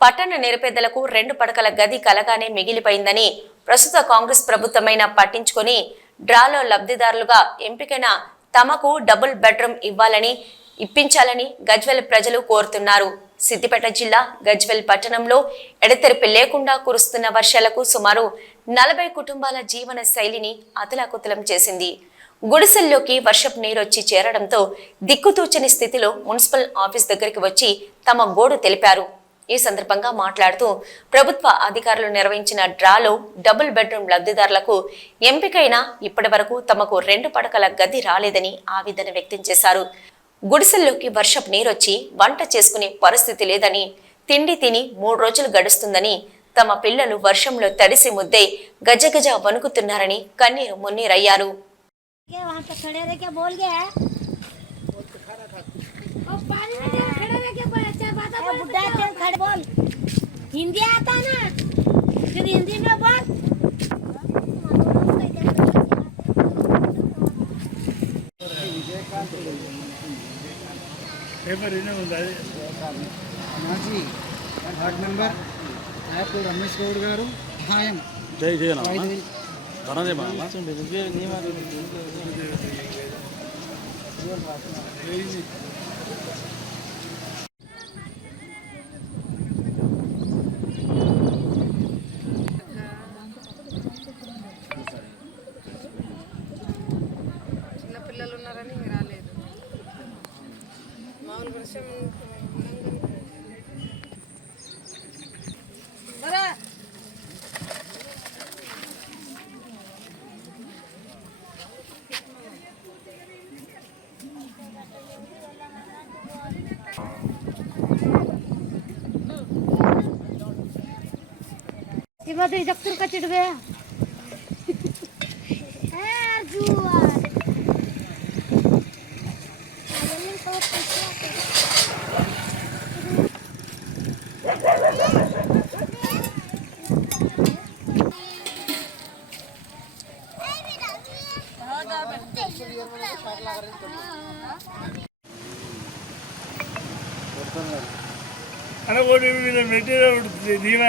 పట్టణ నిరుపేదలకు రెండు పడకల గది కలగానే మిగిలిపోయిందని ప్రస్తుత కాంగ్రెస్ ప్రభుత్వమైన పట్టించుకొని డ్రాలో లబ్ధిదారులుగా ఎంపికైన తమకు డబుల్ బెడ్రూమ్ ఇవ్వాలని ఇప్పించాలని గజ్వెల్ ప్రజలు కోరుతున్నారు. సిద్దిపేట జిల్లా గజ్వెల్ పట్టణంలో ఎడతెరిపి లేకుండా కురుస్తున్న వర్షాలకు సుమారు నలభై కుటుంబాల జీవన శైలిని అతలాకుతలం చేసింది. గుడిసెల్లోకి వర్షపు నీరొచ్చి చేరడంతో దిక్కుతూచని స్థితిలో మున్సిపల్ ఆఫీస్ దగ్గరికి వచ్చి తమ గోడు తెలిపారు. ఈ సందర్భంగా మాట్లాడుతూ ప్రభుత్వ అధికారులు నిర్వహించిన డ్రాలో డబుల్ బెడ్రూమ్ లబ్ధిదారులకు ఎంపికైన ఇప్పటి వరకు తమకు రెండు పడకల గది రాలేదని ఆవేదన వ్యక్తం చేశారు. గుడిసెల్లోకి వర్షపు నీరొచ్చి వంట చేసుకునే పరిస్థితి లేదని తిండి తిని మూడు రోజులు గడుస్తుందని తమ పిల్లలు వర్షంలో తడిసి ముద్దే గజగజ వణుకుతున్నారని కన్నీరు మున్నీరయ్యారు. हिंदी आता ना फिर हिंदी में बोल పేపర్ ఇనే ఉంది అది మాజీ వార్డ్ మెంబర్ నాయకుడు రమేష్ గౌడ్ గారు సహాయం జై జయనా ఐదు बाद इधर का चिट गया ಅಣ್ಣ ಓಡಿ ಮೆಟೀರಿಯಲ್ ನೀವೇ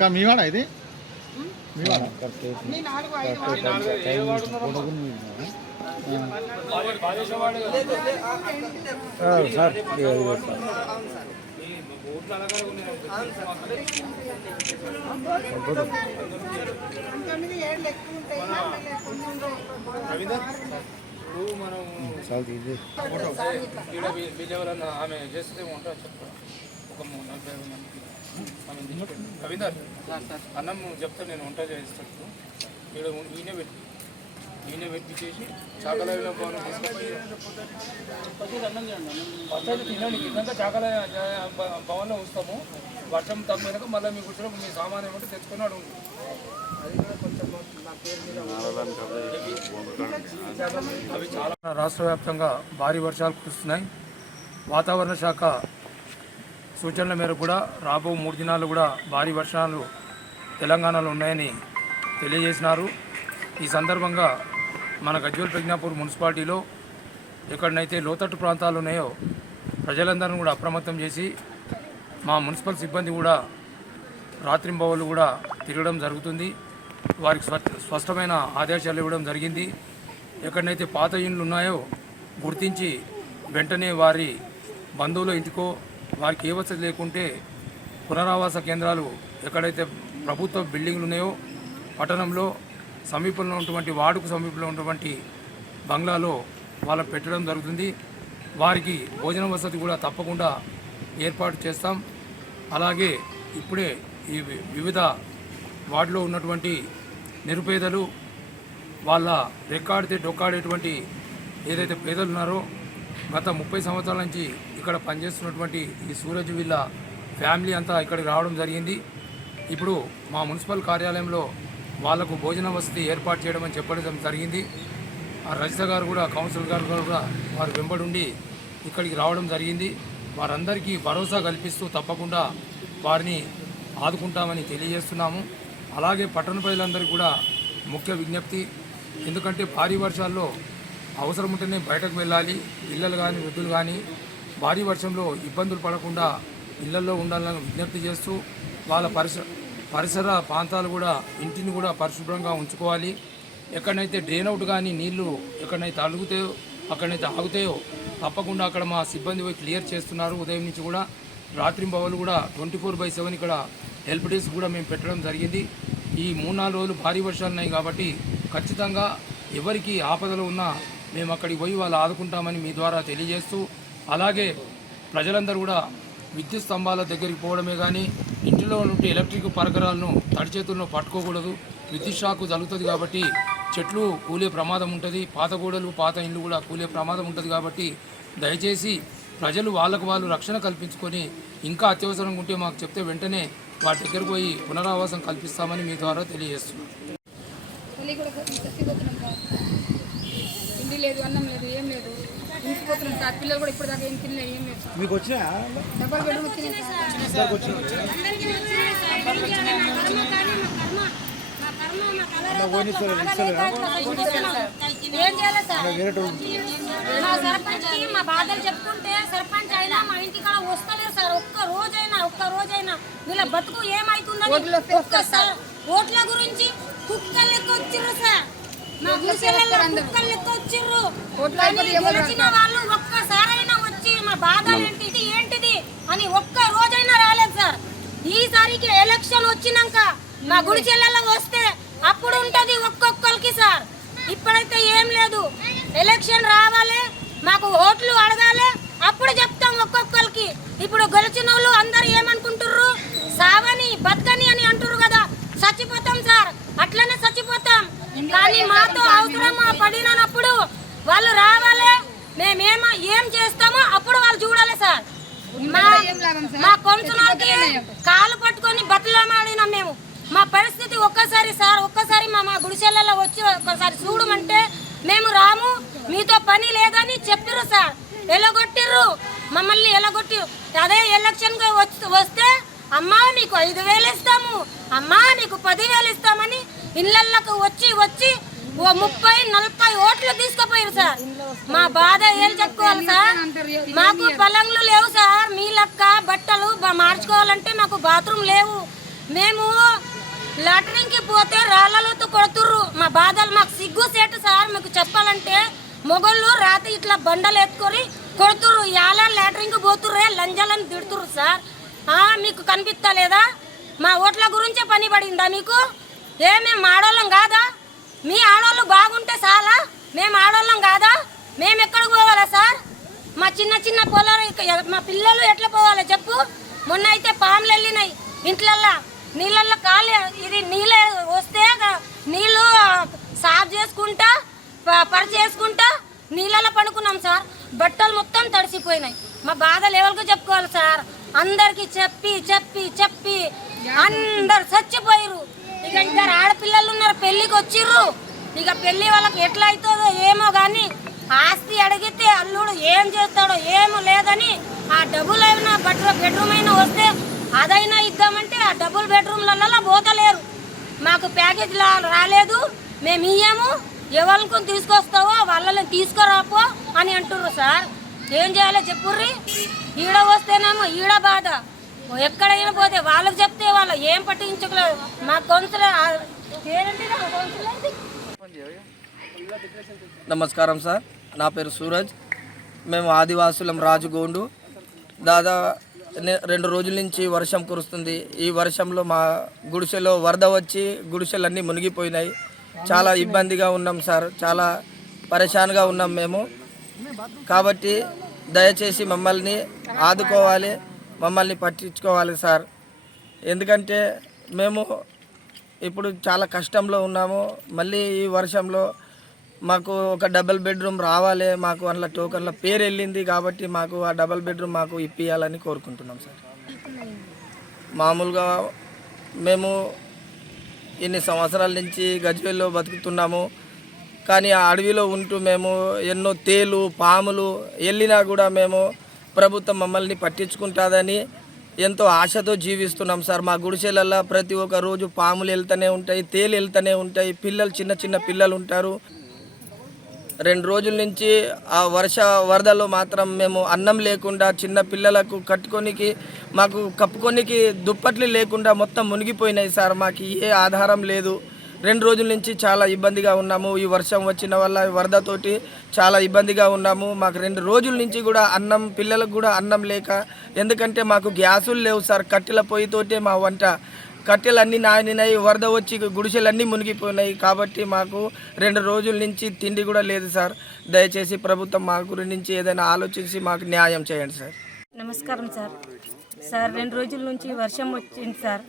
అక్క మీవాడా ఇది? మీవాడా సార్ ఇప్పుడు మనం ఈడ వీ- వీళ్ళు ఎవరన్నా ఆమె చేస్తే ఉంటా చెప్పు. ఒక మూడు నలభై ఐదు మందికి. ఆమె అన్నం చెప్తే నేను వంట చేస్తాను ఈడ ఈయన పెట్టి ఈయన పెట్టించేసి చాకలైన భవనం తీసుకుపోయి. పచ్చడి తినండి కింద చాకలయ భవన్లో వస్తాము వర్షం తగ్గినాక మళ్ళీ మీ వచ్చిన మీ సామాన్ ఏమంటే తెచ్చుకొని అడుగు. అది కొంచెం అవి చాలా రాష్ట్ర వ్యాప్తంగా భారీ వర్షాలు కురుస్తున్నాయి. వాతావరణ శాఖ సూచనల మేరకు కూడా రాబో మూడు దినాలు కూడా భారీ వర్షాలు తెలంగాణలో ఉన్నాయని తెలియజేసినారు. ఈ సందర్భంగా మన గజ్వేల్ ప్రజ్ఞాపూర్ మున్సిపాలిటీలో ఎక్కడనైతే లోతట్టు ప్రాంతాలు ఉన్నాయో ప్రజలందరినీ కూడా అప్రమత్తం చేసి మా మున్సిపల్ సిబ్బంది కూడా రాత్రింబవళ్ళు కూడా తిరగడం జరుగుతుంది. వారికి స్పష్టమైన ఆదేశాలు ఇవ్వడం జరిగింది. ఎక్కడనైతే పాత ఇండ్లు ఉన్నాయో గుర్తించి వెంటనే వారి బంధువుల ఇంటికో వారికి ఏ వసతి లేకుంటే పునరావాస కేంద్రాలు ఎక్కడైతే ప్రభుత్వ బిల్డింగ్లు ఉన్నాయో పట్టణంలో సమీపంలో ఉన్నటువంటి వార్డుకు సమీపంలో ఉన్నటువంటి బంగ్లాలో వాళ్ళ పెట్టడం జరుగుతుంది. వారికి భోజన వసతి కూడా తప్పకుండా ఏర్పాటు చేస్తాం. అలాగే ఇప్పుడే ఈ వివిధ వార్డులో ఉన్నటువంటి నిరుపేదలు వాళ్ళ రెక్కాడితే డొక్కాడేటువంటి ఏదైతే పేదలు ఉన్నారో గత ముప్పై సంవత్సరాల నుంచి ఇక్కడ పనిచేస్తున్నటువంటి ఈ సూరజ్ విల్ల ఫ్యామిలీ అంతా ఇక్కడికి రావడం జరిగింది. ఇప్పుడు మా మున్సిపల్ కార్యాలయంలో వాళ్ళకు భోజన వసతి ఏర్పాటు చేయడం అని చెప్పడం జరిగింది. ఆ రజిత గారు కూడా కౌన్సిల్ గారు కూడా వారు వెంబడుండి ఇక్కడికి రావడం జరిగింది. వారందరికీ భరోసా కల్పిస్తూ తప్పకుండా వారిని ఆదుకుంటామని తెలియజేస్తున్నాము. అలాగే పట్టణ ప్రజలందరికీ కూడా ముఖ్య విజ్ఞప్తి ఎందుకంటే భారీ వర్షాల్లో అవసరం ఉంటేనే బయటకు వెళ్ళాలి. పిల్లలు కానీ వృద్ధులు కానీ భారీ వర్షంలో ఇబ్బందులు పడకుండా ఇళ్ళలో ఉండాలని విజ్ఞప్తి చేస్తూ వాళ్ళ పరిసర పరిసర ప్రాంతాలు కూడా ఇంటిని కూడా పరిశుభ్రంగా ఉంచుకోవాలి. ఎక్కడైతే డ్రైన్ అవుట్ కానీ నీళ్ళు ఎక్కడైతే అలుగుతాయో అక్కడైతే ఆగుతాయో తప్పకుండా అక్కడ మా సిబ్బంది పోయి క్లియర్ చేస్తున్నారు. ఉదయం నుంచి కూడా రాత్రింబవలు కూడా ట్వంటీ ఫోర్ బై సెవెన్ ఇక్కడ హెల్ప్ డెస్క్ కూడా మేము పెట్టడం జరిగింది. ఈ మూడు నాలుగు రోజులు భారీ వర్షాలు ఉన్నాయి కాబట్టి ఖచ్చితంగా ఎవరికి ఆపదలు ఉన్నా మేము అక్కడికి పోయి వాళ్ళు ఆదుకుంటామని మీ ద్వారా తెలియజేస్తూ అలాగే ప్రజలందరూ కూడా విద్యుత్ స్తంభాల దగ్గరికి పోవడమే కానీ ఇంటిలో ఉంటే ఎలక్ట్రిక్ పరికరాలను తడి చేతుల్లో పట్టుకోకూడదు. విద్యుత్ షాకు జరుగుతుంది కాబట్టి చెట్లు కూలే ప్రమాదం ఉంటుంది. పాత గోడలు పాత ఇండ్లు కూడా కూలే ప్రమాదం ఉంటుంది కాబట్టి దయచేసి ప్రజలు వాళ్ళకు వాళ్ళు రక్షణ కల్పించుకొని ఇంకా అత్యవసరంగా ఉంటే మాకు చెప్తే వెంటనే వాటి దగ్గర పోయి పునరావాసం కల్పిస్తామని మీ ద్వారా తెలియజేస్తున్నాం. లేదు అన్నం లేదు ఏం లేదు. ఇంటిపోతున్నాం సార్ పిల్లలు కూడా ఇప్పుడు దాకా ఏం తినలేదు ఏం లేదు సార్. మీకు వచ్చినా డబ్బులు బెడ్రూమ్ వచ్చినాయి? Sir sir. ఏం చేయాలి? సార్, మా బాధలే సార్ మా చెప్పుకుంటే సర్పంచ్ అయినా మా ఇంటికాడ వస్తలేరు సార్. ఒక్క రోజైనా ఒక్క రోజైనా వీళ్ళ బతుకు ఏమైతుందని ఒక్కసారి ఓట్ల గురించి కుక్కలు వచ్చిర్రు సార్. మా గుడిసెలలో కుక్కలు లెక్క వచ్చిర్రు. కానీ గెలిచిన వాళ్ళు ఒక్కసారైనా వచ్చి మా బాధలు ఏంటి ఇది ఏంటిది అని ఒక్క రోజైనా రాలేదు సార్. ఈసారికి ఎలక్షన్ వచ్చినాక మా గుడిచెల్లలో వస్తే అప్పుడు ఉంటది ఒక్కొక్కరికి సార్. ఇప్పుడైతే ఏం లేదు. ఎలక్షన్ రావాలి మాకు ఓట్లు అడగాలి అప్పుడు చెప్తాం ఒక్కొక్కరికి. ఇప్పుడు గెలిచిన వాళ్ళు అందరు ఏమనుకుంటుర్రు? సావని బతకని అని అంటుర్రు కదా. చచ్చిపోతాం సార్. అట్లనే చచ్చిపోతాం. కానీ మాతో అవసరం పడినప్పుడు వాళ్ళు రావాలి. మేమేమ ఏం చేస్తామో అప్పుడు వాళ్ళు చూడాలి సార్. మా కొంచెంకి కాలు పట్టుకొని బతులమాడినాం మేము. మా పరిస్థితి ఒక్కసారి సార్ ఒక్కసారి మా మా గుడిసెలలో వచ్చి ఒక్కసారి చూడమంటే మేము రాము. మీతో పని లేదని చెప్పిర్రు సార్. ఎలగొట్టిర్రు. మమ్మల్ని ఎలగొట్టి అదే ఎలక్షన్ వస్తే అమ్మా మీకు ఐదు వేలు ఇస్తాము. అమ్మా మీకు పదివేలు ఇస్తామని ఇళ్ళకు వచ్చి వచ్చి ఓ ముప్పై నలభై ఓట్లు తీసుకుపోయారు సార్. మా బాధ ఏం చెప్పుకోవాలి సార్? మాకు పలంగులు లేవు సార్. మీ లెక్క బట్టలు మార్చుకోవాలంటే మాకు బాత్రూమ్ లేవు. మేము లాటరింగ్కి పోతే రాళ్ళతో కొడుతుర్రు. మా బాధలు మాకు సిగ్గు సేటు సార్. మీకు చెప్పాలంటే మొగళ్ళు రాత్రి ఇట్లా బండలు ఎత్తుకొని కొడుతుర్రు. ఎలా లాటరింగ్ పోతుర్రే లంజాలని తిడుతుర్రు సార్. మీకు కనిపిస్తలేదా? మా ఓట్ల గురించే పని పడిందా మీకు? ఏ మేము ఆడోళ్ళం కాదా? మీ ఆడోళ్ళు బాగుంటే చాలా. మేము ఆడోళ్ళం కాదా? మేము ఎక్కడికి పోవాలా సార్? మా చిన్న చిన్న పొలాలు మా పిల్లలు ఎట్లా పోవాలి చెప్పు. మొన్న అయితే పాములు వెళ్ళినాయి ఇంట్లల్లో. నీళ్ళల్లో కాలు ఇది నీళ్ళ వస్తే నీళ్ళు సాఫ్ చేసుకుంటా ప- పరిచి వేసుకుంటా నీళ్ళలో పడుకున్నాం సార్. బట్టలు మొత్తం తడిసిపోయినాయి. మా బాధ లెవెల్కి చెప్పుకోవాలి సార్. అందరికి చెప్పి చెప్పి చెప్పి అందరు చచ్చిపోయిరు ఇక ఇద్దరు ఆడపిల్లలు ఉన్నారు పెళ్ళికి వచ్చిర్రు. ఇక పెళ్ళి వాళ్ళకి ఎట్లా అవుతుందో ఏమో కానీ ఆస్తి అడిగితే అల్లుడు ఏం చేస్తాడో ఏమో లేదని ఆ డబుల్ అయినా బెడ్రూమ్ బెడ్రూమ్ అయినా వస్తే అదైనా ఇద్దామంటే ఆ డబుల్ బెడ్రూమ్లలో పోతలేరు. మాకు ప్యాకేజ్ లా- రాలేదు మేము ఇయ్యాము ఎవరికి తీసుకొస్తావో వాళ్ళని తీసుకురాపో అని అంటుర్రు సార్. ఏం చేయాలో చెప్పుర్రి? ఈడ వస్తేనేమో ఈడ బాధ. ఎక్కడైనా పోతే వాళ్ళకి చెప్తే వాళ్ళు ఏం పట్టించుకోలేదు మా గొంతులు నమస్కారం సార్. నా పేరు సూరజ్. మేము ఆదివాసులం రాజుగోండు. దాదా రెండు రోజుల నుంచి వర్షం కురుస్తుంది. ఈ వర్షంలో మా గుడిసెలో వరద వచ్చి గుడిసెలన్నీ మునిగిపోయినాయి. చాలా ఇబ్బందిగా ఉన్నాం సార్. చాలా పరేషాన్గా ఉన్నాం మేము. కాబట్టి దయచేసి మమ్మల్ని ఆదుకోవాలి. మమ్మల్ని పట్టించుకోవాలి సార్. ఎందుకంటే మేము ఇప్పుడు చాలా కష్టంలో ఉన్నాము. మళ్ళీ ఈ వర్షంలో మాకు ఒక డబుల్ బెడ్రూమ్ రావాలి. మాకు అందులో టోకన్ల పేరు వెళ్ళింది కాబట్టి మాకు ఆ డబుల్ బెడ్రూమ్ మాకు ఇప్పియాలని కోరుకుంటున్నాం సార్. మామూలుగా మేము ఇన్ని సంవత్సరాల నుంచి గజ్వేల్లో బతుకుతున్నాము. కానీ ఆ అడవిలో ఉంటూ మేము ఎన్నో తేలు పాములు వెళ్ళినా కూడా మేము ప్రభుత్వం మమ్మల్ని పట్టించుకుంటుందని ఎంతో ఆశతో జీవిస్తున్నాం సార్. మా గుడిసెలల్లో ప్రతి ఒక్క రోజు పాములు వెళ్తూనే ఉంటాయి తేలు వెళ్తూనే ఉంటాయి పిల్లలు చిన్న చిన్న పిల్లలు ఉంటారు. రెండు రోజుల నుంచి ఆ వర్ష వరదలో మాత్రం మేము అన్నం లేకుండా చిన్న పిల్లలకు కట్టుకొనికి మాకు కప్పుకొనికి దుప్పట్లు లేకుండా మొత్తం మునిగిపోయినాయి సార్. మాకు ఏ ఆధారం లేదు. రెండు రోజుల నుంచి చాలా ఇబ్బందిగా ఉన్నాము. ఈ వర్షం వచ్చిన వల్ల వరదతోటి చాలా ఇబ్బందిగా ఉన్నాము. మాకు రెండు రోజుల నుంచి కూడా అన్నం పిల్లలకు కూడా అన్నం లేక ఎందుకంటే మాకు గ్యాసులు లేవు సార్. కట్టెల పొయ్యితోటే మా వంట. కట్టెలన్నీ నానినాయి వరద వచ్చి గుడిసెలన్నీ మునిగిపోయినాయి. కాబట్టి మాకు రెండు రోజుల నుంచి తిండి కూడా లేదు సార్. దయచేసి ప్రభుత్వం మా గురించి ఏదైనా ఆలోచించి మాకు న్యాయం చేయండి సార్. నమస్కారం సార్. సార్ రెండు రోజుల నుంచి వర్షం వచ్చింది సార్.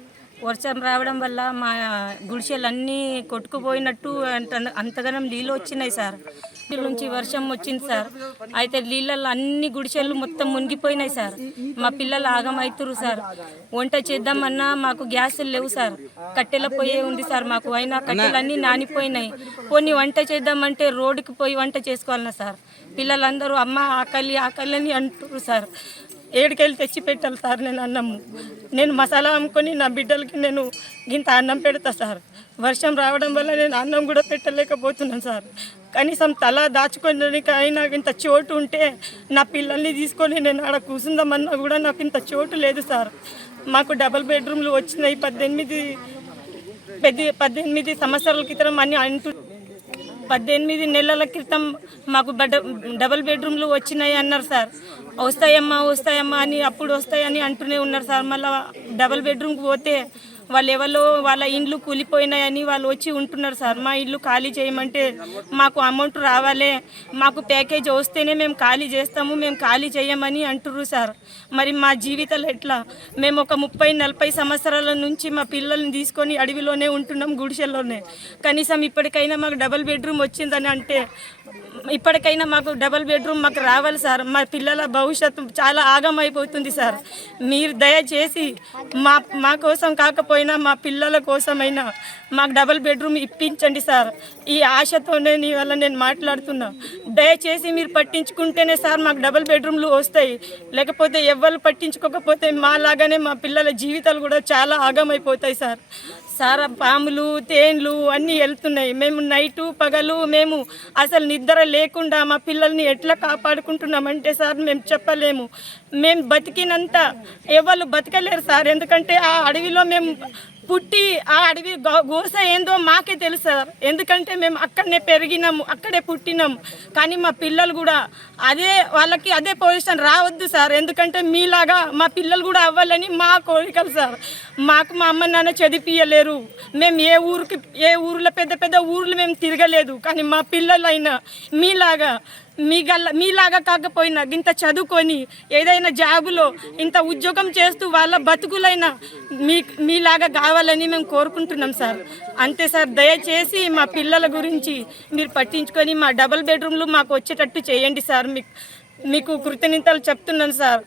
వర్షం రావడం వల్ల మా గుడిసెలన్నీ కొట్టుకుపోయినట్టు అంత అంతగానం నీళ్ళు వచ్చినాయి సార్. నుంచి వర్షం వచ్చింది సార్. అయితే నీళ్ళల్లో అన్ని గుడిసెలు మొత్తం మునిగిపోయినాయి సార్. మా పిల్లలు ఆగమవుతురు సార్. వంట చేద్దామన్నా మాకు గ్యాసులు లేవు సార్. కట్టెల పొయ్యే ఉంది సార్ మాకు. అయినా కట్టెలన్నీ నానిపోయినాయి. కొన్ని వంట చేద్దామంటే రోడ్డుకి పోయి వంట చేసుకోవాలన్నా సార్. పిల్లలందరూ అమ్మ ఆకలి ఆకలి అని అంటున్నారు సార్. ఏడుకెళ్ళి తెచ్చి పెట్టాలి సార్ నేను అన్నము. నేను మసాలా అమ్ముకొని నా బిడ్డలకి నేను ఇంత అన్నం పెడతా సార్. వర్షం రావడం వల్ల నేను అన్నం కూడా పెట్టలేకపోతున్నాను సార్. కనీసం తల దాచుకోవడానికి అయినా ఇంత చోటు ఉంటే నా పిల్లల్ని తీసుకొని నేను ఆడ కూర్చుందామన్నా కూడా నాకు ఇంత చోటు లేదు సార్. మాకు డబల్ బెడ్రూమ్లు వచ్చినాయి పద్దెనిమిది పెద్ద పద్దెనిమిది సంవత్సరాల క్రితం అని అంటు పద్దెనిమిది నెలల క్రితం మాకు బడ్ డబుల్ బెడ్రూమ్లు వచ్చినాయి అన్నారు సార్. వస్తాయమ్మా వస్తాయమ్మా అని అప్పుడు వస్తాయని అంటూనే ఉన్నారు సార్. మళ్ళీ డబుల్ బెడ్రూమ్కి పోతే వాళ్ళు ఎవరో వాళ్ళ ఇండ్లు కూలిపోయినాయని వాళ్ళు వచ్చి ఉంటున్నారు సార్. మా ఇల్లు ఖాళీ చేయమంటే మాకు అమౌంట్ రావాలి. మాకు ప్యాకేజ్ వస్తేనే మేము ఖాళీ చేస్తాము మేము ఖాళీ చేయమని అంటుర్రు సార్. మరి మా జీవితాలు ఎట్లా? మేము ఒక ముప్పై నలభై సంవత్సరాల నుంచి మా పిల్లల్ని తీసుకొని అడవిలోనే ఉంటున్నాం గుడిసెల్లోనే. కనీసం ఇప్పటికైనా మాకు డబల్ బెడ్రూమ్ వచ్చిందని అంటే ఇప్పటికైనా మాకు డబల్ బెడ్రూమ్ మాకు రావాలి సార్. మా పిల్లల భవిష్యత్తు చాలా ఆగమైపోతుంది సార్. మీరు దయచేసి మా మా కోసం కాకపోయినా మా పిల్లల కోసమైనా మాకు డబుల్ బెడ్రూమ్ ఇప్పించండి సార్. ఈ ఆశతోనే నీ వల్ల నేను మాట్లాడుతున్నా. దయచేసి మీరు పట్టించుకుంటేనే సార్ మాకు డబుల్ బెడ్రూమ్లు వస్తాయి. లేకపోతే ఎవరు పట్టించుకోకపోతే మా లాగానే మా పిల్లల జీవితాలు కూడా చాలా ఆగమైపోతాయి సార్. సార్ పాములు తేన్లు అన్నీ వెళ్తున్నాయి. మేము నైటు పగలు మేము అసలు నిద్ర లేకుండా మా పిల్లల్ని ఎట్లా కాపాడుకుంటున్నామంటే సార్ మేము చెప్పలేము. మేము బతికినంత ఎవరు బతకలేరు సార్. ఎందుకంటే ఆ అడవిలో మేము పుట్టి ఆ అడవి గో- గోస ఏందో మాకే తెలుసు సార్. ఎందుకంటే మేము అక్కడనే పెరిగినాము అక్కడే పుట్టినాము. కానీ మా పిల్లలు కూడా అదే వాళ్ళకి అదే పొజిషన్ రావద్దు సార్. ఎందుకంటే మీలాగా మా పిల్లలు కూడా అవ్వాలని మా కోరికలు సార్. మాకు మా అమ్మ నాన్న చదివియలేరు మేము ఏ ఊరికి ఏ ఊర్లో పెద్ద పెద్ద ఊర్లు మేము తిరగలేదు. కానీ మా పిల్లలైనా మీలాగా మీ గల్ల మీలాగా కాకపోయినా ఇంత చదువుకొని ఏదైనా జాబులో ఇంత ఉద్యోగం చేస్తూ వాళ్ళ బతుకులైనా మీ మీలాగా కావాలని మేము కోరుకుంటున్నాం సార్. అంతే సార్. దయచేసి మా పిల్లల గురించి మీరు పట్టించుకొని మా డబుల్ బెడ్రూమ్లు మాకు వచ్చేటట్టు చేయండి సార్. మీకు మీకు కృతజ్ఞతలు చెప్తున్నాను సార్.